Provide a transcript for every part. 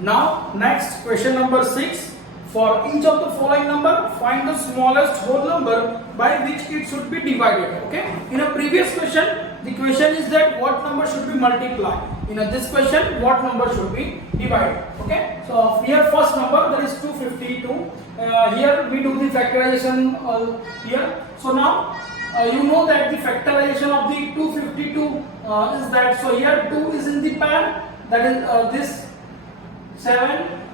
Now next question number 6. For each of the following number, find the smallest whole number by which it should be divided. Okay. In a previous question, the question is that what number should be multiplied. In this question, what number should be divided. Okay. So here first number, that is 252. Here we do the factorization here. So now you know that the factorization of the 252 is that. So here 2 is in the pair. That is this 7.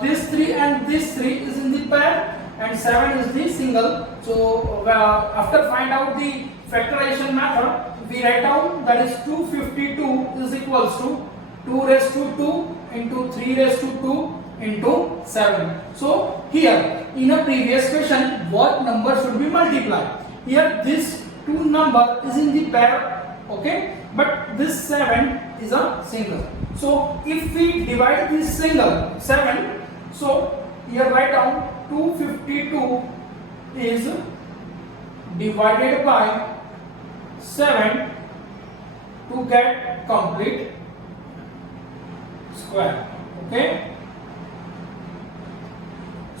This 3 and this 3 is in the pair, and 7 is the single. So after find out the factorization method, we write down that is 252 is equals to 2 raised to 2 into 3 raised to 2 into 7. So here in a previous question, what number should be multiplied? Here this 2 number is in the pair, okay, but this 7 is a single. So if we divide this single 7, so here write down 252 is divided by 7 to get complete square. Okay.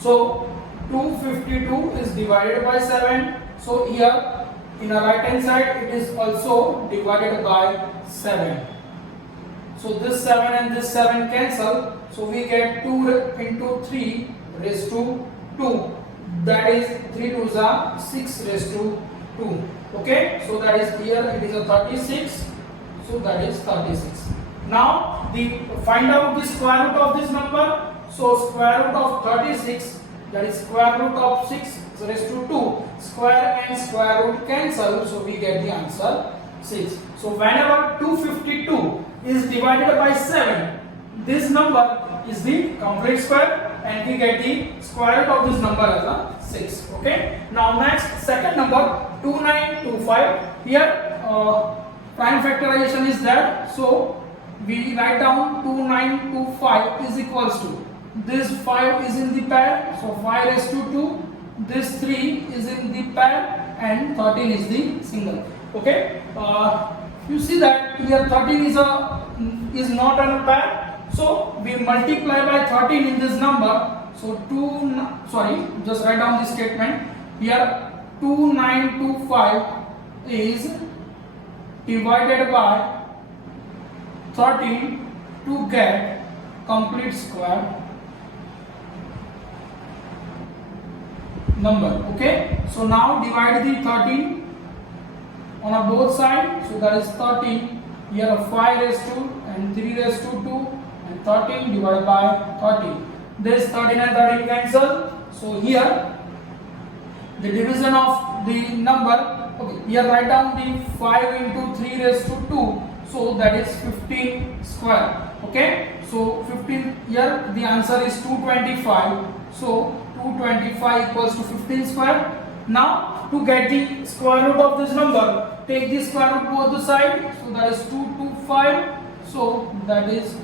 So 252 is divided by 7. So here in the right hand side it is also divided by 7. So this 7 and this 7 cancel. So we get 2 into 3 raised to 2. That is 3 2s are 6 raised to 2. Okay. So that is here it is a 36. So that is 36. Now find out the square root of this number. So square root of 36, that is square root of 6 raised to 2. Square and square root cancel. So we get the answer 6. So whenever 252 is divided by 7, this number is the complete square, and we get the square root of this number as a 6. Okay. Now next second number 2925. Here prime factorization is there. So we write down 2925 is equals to this 5 is in the pair. So 5 raised to 2. This 3 is in the pair, and 13 is the single. Okay. You see that here 13 is not in a pair, so we multiply by 13 in this number. So just write down this statement. Here 2925 is divided by 13 to get complete square number. Okay. So now divide the 13 on both sides. So that is 13. Here 5 raised to and 3 raised to 2, and 13 divided by 13. This 13 and 13 cancel. So here the division of the number. Okay. Here write down the 5 into 3 raised to 2. So that is 15 square. Okay. So 15, here the answer is 225. So 225 equals to 15 square. Now to get the square root of this number, take the square root both the side. So that is 225. So that is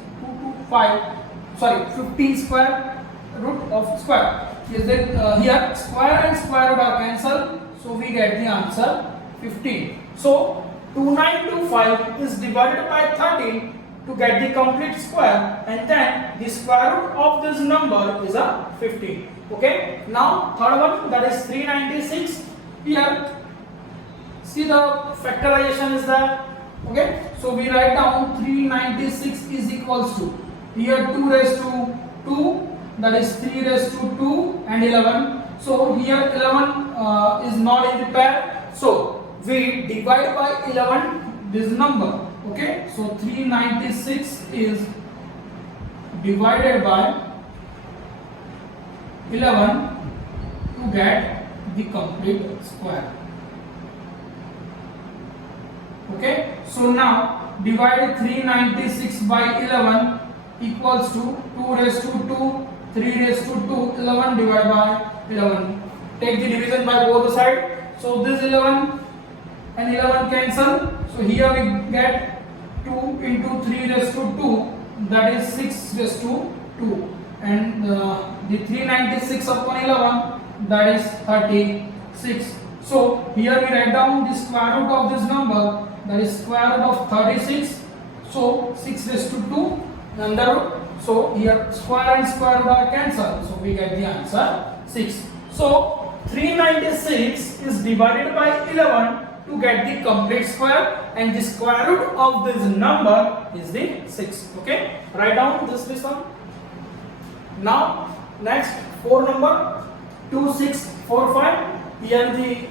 15 square root of square. Is that here square and square root are cancelled. So we get the answer 15. So 2925 is divided by 13 to get the complete square, and then the square root of this number is a 15. Okay. Now third one, that is 396. Here see the factorization is there. Okay. So we write down 396 is equals to here 2 raised to 2, that is 3 raised to 2 and 11. So here 11 is not in the pair. So we divide by 11 this number. Okay. So 396 is divided by 11 to get the complete square. Okay. So now divide 396 by 11 equals to 2 raised to 2, 3 raised to 2, 11 divided by 11. Take the division by both sides. So this 11 and 11 cancel. So here we get 2 into 3 raised to 2, that is 6 raised to 2, and the 396 upon 11, that is 36. So here we write down the square root of this number, that is square root of 36. So 6 raised to 2 under root. So here square and square root are cancelled. So we get the answer 6. So 396 is divided by 11 to get the complete square, and the square root of this number is the 6. Okay, write down this one. Now next 4 number 2645. Here the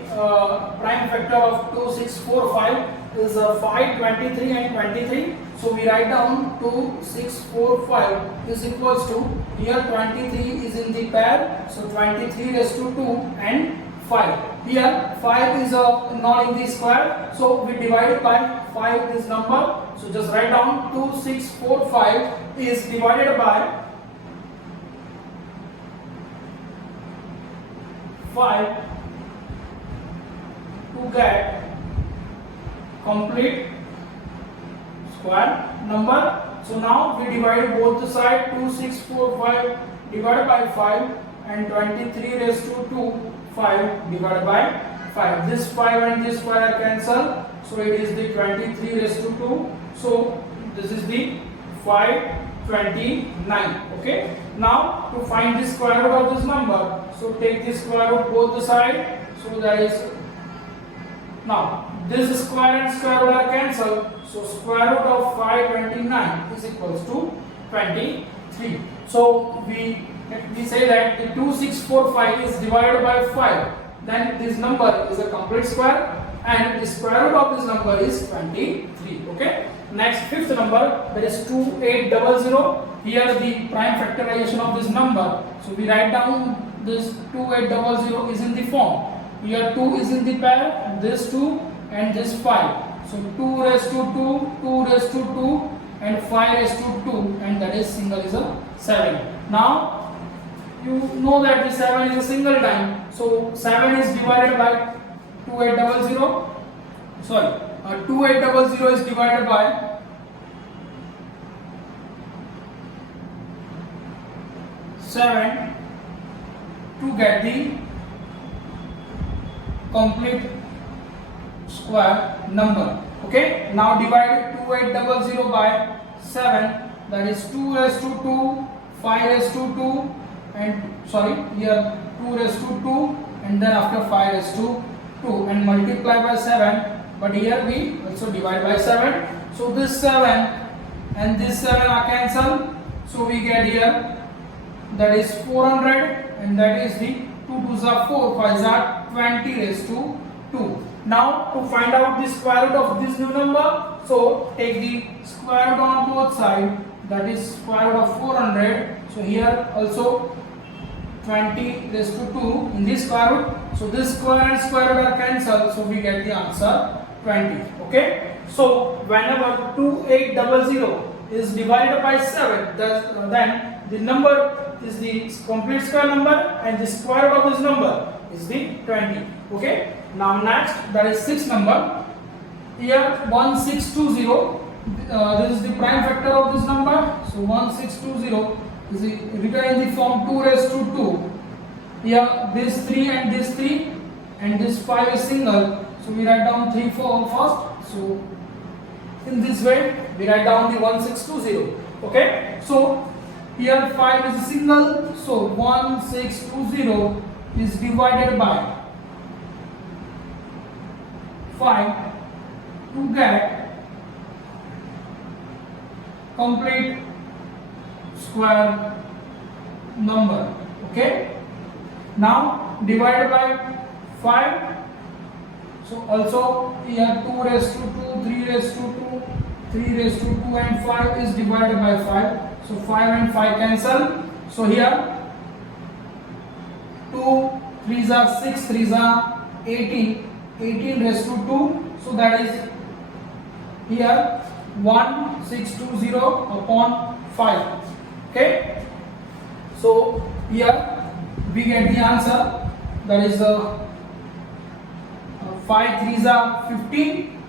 prime factor of 2645 is 5, 23 and 23. So we write down 2645 is equals to, here 23 is in the pair, so 23 raised to 2 and 5. Here 5 is not in the square, so we divide by 5 this number. So just write down 2645 is divided by 5 to get complete square number. So now we divide both the side. 2645 divided by 5 and 23 raised to 2, 5 divided by 5. This 5 and this 5 are cancelled, so it is the 23 raised to 2. So this is the 529. Okay. Now to find the square root of this number, so take the square root both the side. So that is, now this square and square root are cancelled, so square root of 529 is equals to 23. So we say that the 2645 is divided by 5, then this number is a complete square, and the square root of this number is 23. Okay. Next fifth number, that is 2800. Here the prime factorization of this number. So we write down this 2800 is in the form. Here 2 is in the pair, this 2 and this 5. So 2 raised to 2, 2 raised to 2 and 5 raised to 2, and that is single is a 7. Now you know that the 7 is a single time. So 7 is divided by 2800. Sorry, 2800 is divided by 7 to get the complete square number. Okay, now divide 2800 by 7, that is 2 raised to 2, 5 raised to 2, and sorry, here 2 raised to 2, and then after 5 raised to 2, and multiply by 7, but here we also divide by 7. So this 7 and this 7 are cancelled, so we get here that is 400, and that is the 2 2s are 4, 5s are 20 raised to 2. Now to find out the square root of this new number, so take the square root on both sides, that is square root of 400. So here also 20 raised to 2 in this square root. So this square and square root are cancelled, so we get the answer 20. Okay. So whenever 2800 is divided by 7, then the number is the complete square number, and the square root of this number is the 20. Okay. Now next, that is 6th number. Here 1620. This is the prime factor of this number. So 1620 is written in the form 2 raised to 2. Here this 3 and this 3 and this 5 is single. So we write down 3 4 first. So in this way we write down the 1620. Okay. So here 5 is a single. So 1620 is divided by 5 to get complete square number. Okay. Now divided by 5. So also here 2 raised to 2, 3 raised to 2, 3 raised to 2, and 5 is divided by 5. So 5 and 5 cancel. So here 2 3s are 6, 3s are 18. 18 raised to 2, so that is here 1620 upon 5. Okay, so here we get the answer, that is 5 3s are 15,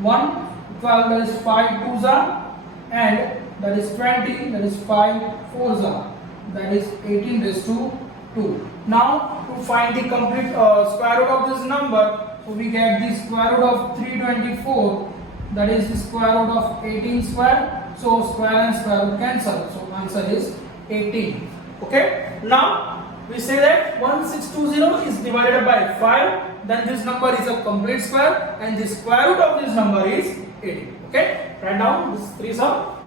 1 12, that is 5 2s are, and that is 20, that is 5 4s are, that is 18 raised to 2. Now to find the complete square root of this number, so we get the square root of 324, that is the square root of 18 square. So square and square root cancel. So answer is 18. Okay. Now we say that 1620 is divided by 5. Then this number is a complete square, and the square root of this number is 18. Okay. Write down this 3 sum.